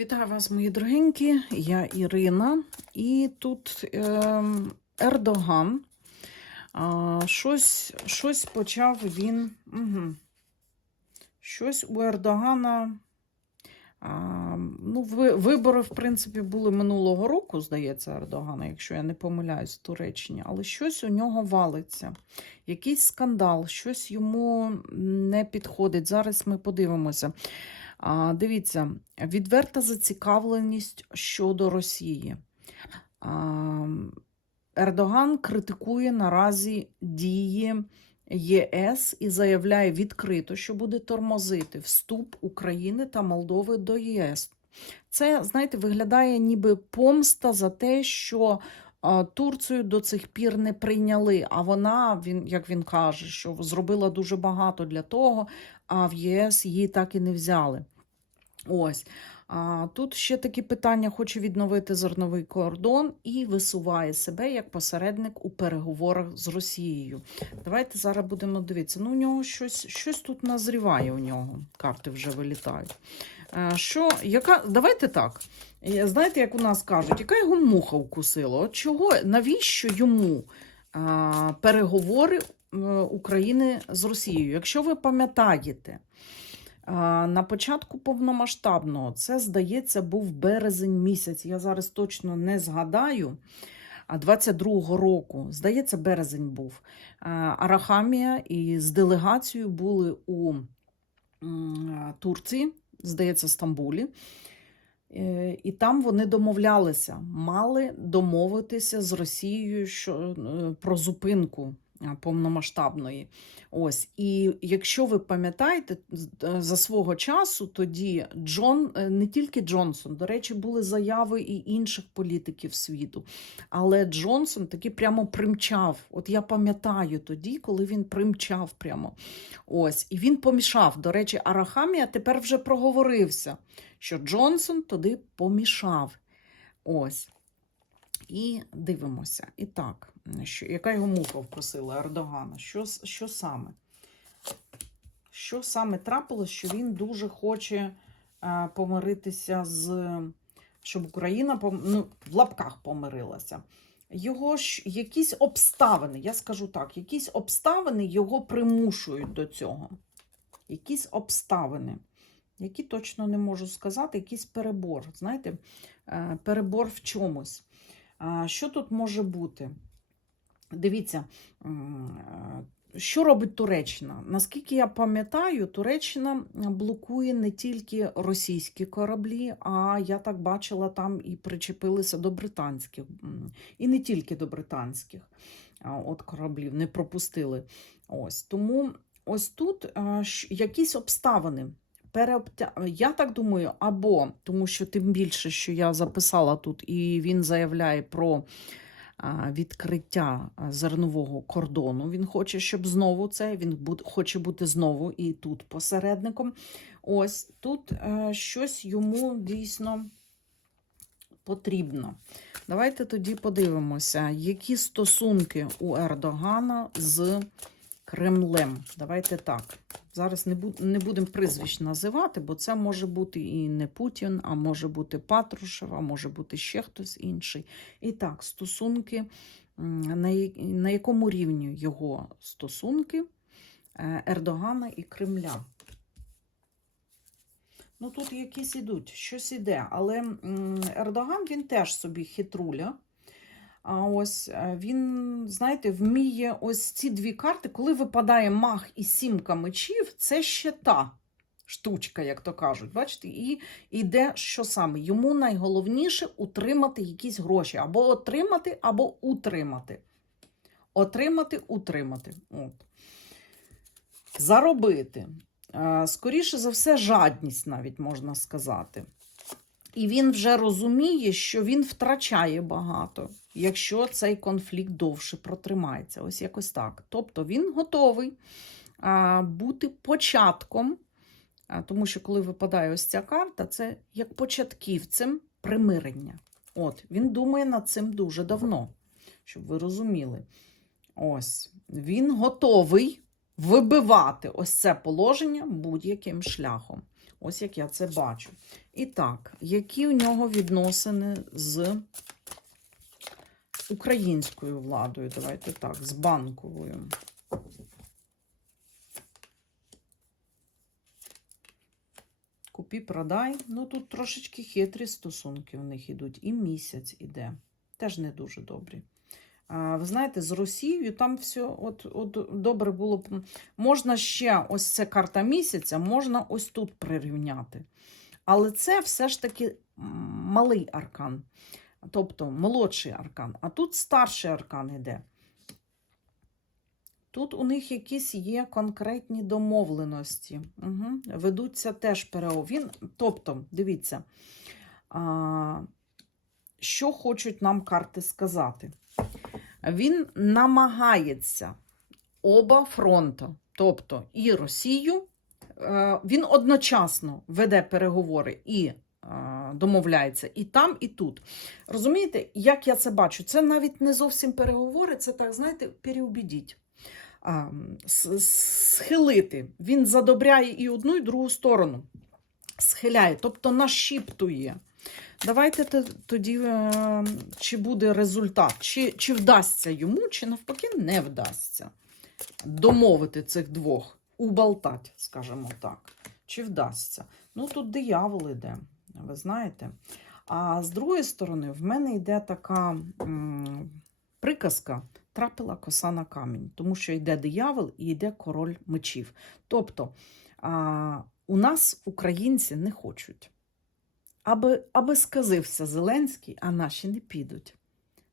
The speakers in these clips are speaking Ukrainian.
Вітаю вас, мої дорогенькі. Я Ірина. І тут е, Ердоган. А, щось, щось почав він. Угу. Щось у Ердогана. А, ну, ви- вибори, в принципі, були минулого року, здається, Ердогана, якщо я не помиляюсь, в Туреччині, але щось у нього валиться. Якийсь скандал, щось йому не підходить. Зараз ми подивимося. А, дивіться, відверта зацікавленість щодо Росії. А, Ердоган критикує наразі дії ЄС і заявляє відкрито, що буде тормозити вступ України та Молдови до ЄС. Це, знаєте, виглядає ніби помста за те, що Турцію до цих пір не прийняли. А вона, він, як він каже, що зробила дуже багато для того, а в ЄС її так і не взяли. Ось. А, тут ще такі питання: хоче відновити зерновий кордон і висуває себе як посередник у переговорах з Росією. Давайте зараз будемо дивитися. Ну, у нього щось, щось тут назріває. У нього карти вже вилітають. Е, Що, яка, давайте так. Е, Знаєте, як у нас кажуть, яка його муха вкусила? От чого, навіщо йому а, переговори е, України з Росією? Якщо ви пам'ятаєте, На початку повномасштабного, це, здається, був березень місяць. Я зараз точно не згадаю. А 22-го року, здається, березень був. Арахамія і з делегацією були у Турції, здається, Стамбулі. Е, І там вони домовлялися, мали домовитися з Росією що, е, про зупинку повномасштабної. Ось, і якщо ви пам'ятаєте, е, за свого часу тоді Джон, е, не тільки Джонсон, до речі, були заяви і інших політиків світу. Але Джонсон таки прямо примчав. От я пам'ятаю тоді, коли він примчав прямо. Ось, і він помішав. До речі, Арахамія тепер вже проговорився, що Джонсон туди помішав. Ось. І дивимося. І так, що, яка його муха вкусила Ердогана? Що, що саме? Що саме трапилось, що він дуже хоче е, помиритися з. Щоб Україна ну, в лапках помирилася. Його ж якісь обставини, я скажу так, якісь обставини його примушують до цього. Якісь обставини, які точно не можу сказати, якийсь перебор. Знаєте, е, перебор в чомусь. Що тут може бути? Дивіться, е, що робить Туреччина? Наскільки я пам'ятаю, Туреччина блокує не тільки російські кораблі, а я так бачила, там і причепилися до британських, і не тільки до британських от кораблів, не пропустили. Ось тому ось тут е, якісь обставини. Я так думаю, або тому що тим більше, що я записала тут, і він заявляє про відкриття зернового кордону. Він хоче, щоб знову це, він хоче бути знову і тут посередником. Ось тут е, щось йому дійсно потрібно. Давайте тоді подивимося, які стосунки у Ердогана з Кремлем. Давайте так. Зараз не, бу- не будемо прізвищ називати, бо це може бути і не Путін, а може бути Патрушев, а може бути ще хтось інший. І так, стосунки, на якому рівні його стосунки е, Ердогана і Кремля. Ну, тут якісь ідуть, щось іде. Але Ердоган він теж собі хитруля. А ось е, він, знаєте, вміє ось ці дві карти, коли випадає мах і сімка мечів, це ще та штучка, як то кажуть. Бачите, і йде що саме? Йому найголовніше утримати якісь гроші. Або отримати, або утримати. Отримати, утримати. От. Заробити. Е, Скоріше за все, жадність навіть можна сказати. І він вже розуміє, що він втрачає багато, якщо цей конфлікт довше протримається. Ось якось так. Тобто він готовий бути початком, тому що коли випадає ось ця карта, це як початківцем примирення. От, він думає над цим дуже давно, щоб ви розуміли. Ось, він готовий вибивати ось це положення будь-яким шляхом. Ось як я це бачу. І так, які у нього відносини з українською владою? Давайте так, з банковою. Купі, продай. Ну тут трошечки хитрі стосунки в них ідуть. І місяць іде. Теж не дуже добрі. Ви знаєте, з Росією там все от, от добре було б. Можна ще ось це карта місяця, можна ось тут прирівняти. Але це все ж таки малий аркан, тобто молодший аркан. А тут старший аркан іде. Тут у них якісь є конкретні домовленості. Угу. Ведуться теж ПРО. Він, тобто, дивіться, а, що хочуть нам карти сказати. Він намагається оба фронта, тобто і Росію, е, він одночасно веде переговори і е, домовляється і там, і тут. Розумієте, як я це бачу? Це навіть не зовсім переговори, це так, знаєте, переубідіть. Схилити. Він задобряє і одну, і другу сторону. Схиляє, тобто нашіптує. Давайте тоді, е, чи буде результат, чи, чи вдасться йому, чи навпаки не вдасться домовити цих двох, уболтать, скажімо так. Чи вдасться? Ну, тут диявол іде, ви знаєте. А з другої сторони, в мене йде така м, приказка: трапила коса на камінь, тому що йде диявол і йде король мечів. Тобто а, у нас українці не хочуть. Аби, аби сказився Зеленський, а наші не підуть.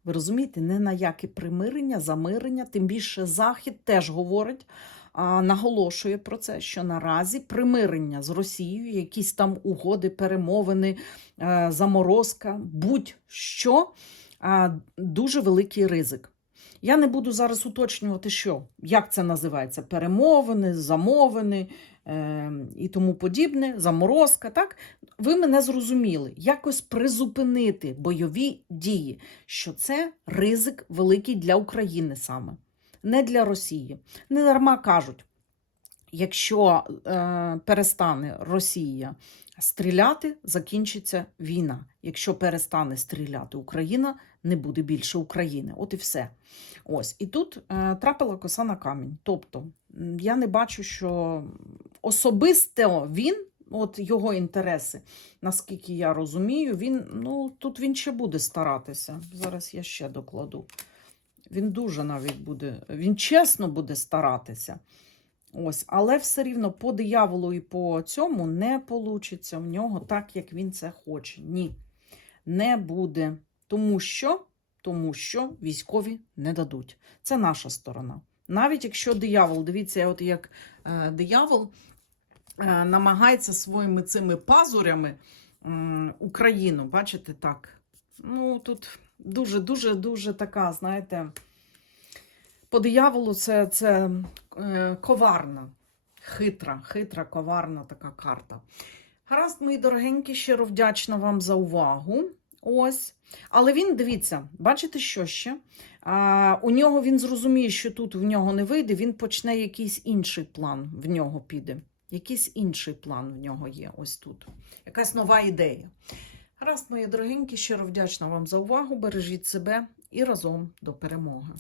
Ви розумієте, не на яке примирення, замирення, тим більше Захід теж говорить, а, наголошує про це, що наразі примирення з Росією, якісь там угоди, перемовини, е, заморозка, будь-що дуже великий ризик. Я не буду зараз уточнювати, що, як це називається: перемовини, замовини і тому подібне, заморозка. Так? Ви мене зрозуміли, якось призупинити бойові дії, що це ризик великий для України саме, не для Росії. Не дарма кажуть, якщо е, перестане Росія стріляти, закінчиться війна. Якщо перестане стріляти Україна, не буде більше України. От і все. Ось. І тут е, трапила коса на камінь. Тобто, я не бачу, що особисто він, от його інтереси, наскільки я розумію, він ну тут він ще буде старатися. Зараз я ще докладу. Він дуже навіть буде, він чесно буде старатися. Ось, але все рівно по дияволу і по цьому не вийде в нього так, як він це хоче. Ні, не буде. Тому що, тому що військові не дадуть. Це наша сторона. Навіть якщо диявол, дивіться, от як е, диявол е, намагається своїми цими пазурями м, Україну, бачите, так. Ну, тут дуже, дуже, така, знаєте, по дияволу це, це е, коварна, хитра, хитра, коварна така карта. Гаразд, мої дорогенькі, щиро вдячна вам за увагу. Ось. Але він, дивіться, бачите, що ще? А, у нього він зрозуміє, що тут в нього не вийде, він почне якийсь інший план в нього піде. Якийсь інший план в нього є ось тут. Якась нова ідея. Гаразд, мої дорогенькі, щиро вдячна вам за увагу. Бережіть себе і разом до перемоги.